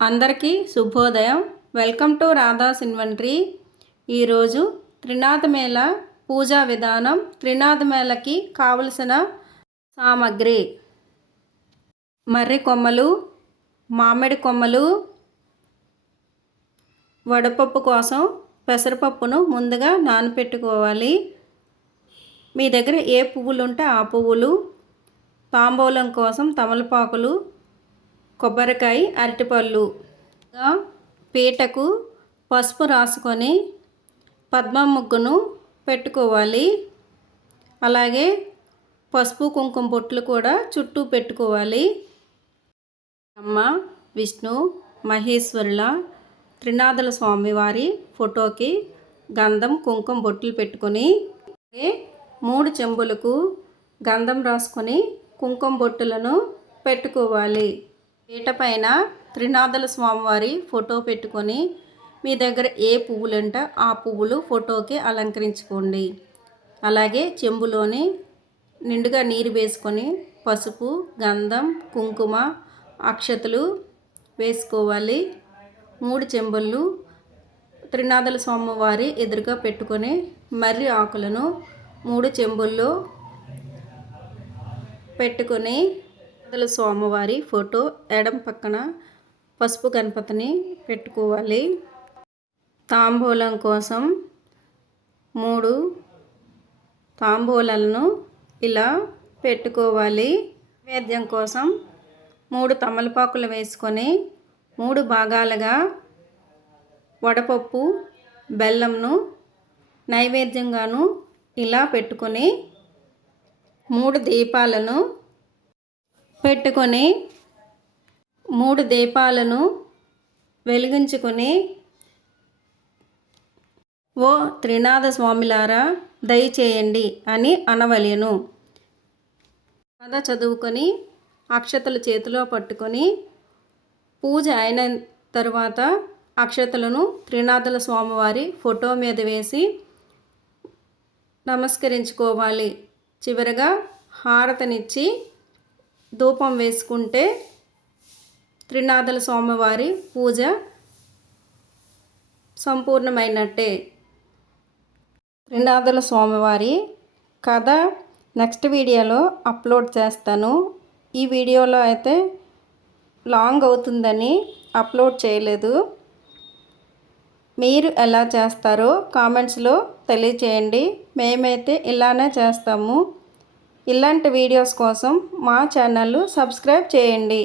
అందరికీ శుభోదయం. Welcome to Radha's inventory. ఈరోజు త్రినాథ మేళ పూజా విధానం, త్రినాథ మేళకి కావలసిన సామాగ్రి: మర్రి కొమ్మలు, మామిడి కొమ్మలు, వడపప్పు కోసం పెసరపప్పును ముందుగా నానపెట్టుకోవాలి. మీ దగ్గర ఏ పువ్వులు ఉంటే ఆ పువ్వులు, తాంబూలం కోసం తమలపాకులు, కొబ్బరికాయ, అరటిపళ్ళు. పీటకు పసుపు రాసుకొని పద్మం ముగ్గును పెట్టుకోవాలి. అలాగే పసుపు కుంకుమ బొట్లు కూడా చుట్టూ పెట్టుకోవాలి. బ్రహ్మ, విష్ణు, మహేశ్వరుల త్రినాథుల స్వామివారి ఫోటోకి గంధం కుంకుమ బొట్లు పెట్టుకొని 3 చెంబులకు గంధం రాసుకొని కుంకుమ బొట్టులను పెట్టుకోవాలి. పీట పైన త్రినాథుల స్వామివారి ఫోటో పెట్టుకొని మీ దగ్గర ఏ పువ్వులు ఉంటే ఆ పువ్వులు ఫోటోకి అలంకరించుకోండి. అలాగే చెంబులోని నిండుగా నీరు వేసుకొని పసుపు, గంధం, కుంకుమ, అక్షతలు వేసుకోవాలి. 3 చెంబులు త్రినాథుల స్వామివారి ఎదురుగా పెట్టుకొని మర్రి ఆకులను 3 చెంబుల్లో పెట్టుకొని త్రినాథుల స్వామివారి ఫోటో ఎడం పక్కన పసుపు గణపతిని పెట్టుకోవాలి. తాంబూలం కోసం 3 తాంబూలాలను ఇలా పెట్టుకోవాలి. నైవేద్యం కోసం 3 తమలపాకులు వేసుకొని 3 భాగాలుగా వడపప్పు, బెల్లంను నైవేద్యంగాను ఇలా పెట్టుకొని 3 దీపాలను పెట్టుకొని 3 దీపాలను వెలిగించుకొని ఓ త్రినాథ స్వామిలారా దయచేయండి అని అనవలెను. కథ చదువుకొని అక్షతలు చేతిలో పట్టుకొని పూజ అయిన తరువాత అక్షతలను త్రినాథుల స్వామివారి ఫోటో మీద వేసి నమస్కరించుకోవాలి. చివరగా హారతనిచ్చి ధూపం వేసుకుంటే త్రినాథుల స్వామివారి పూజ సంపూర్ణమైనట్టే. త్రినాథుల స్వామివారి కథ నెక్స్ట్ వీడియోలో అప్లోడ్ చేస్తాను. ఈ వీడియోలో అయితే లాంగ్ అవుతుందని అప్లోడ్ చేయలేదు. మీరు ఎలా చేస్తారో కామెంట్స్లో తెలియచేయండి. మేమైతే ఇలానే చేస్తాము. ఇలాంటి వీడియోస్ కోసం మా ఛానల్ సబ్స్క్రైబ్ చేయండి.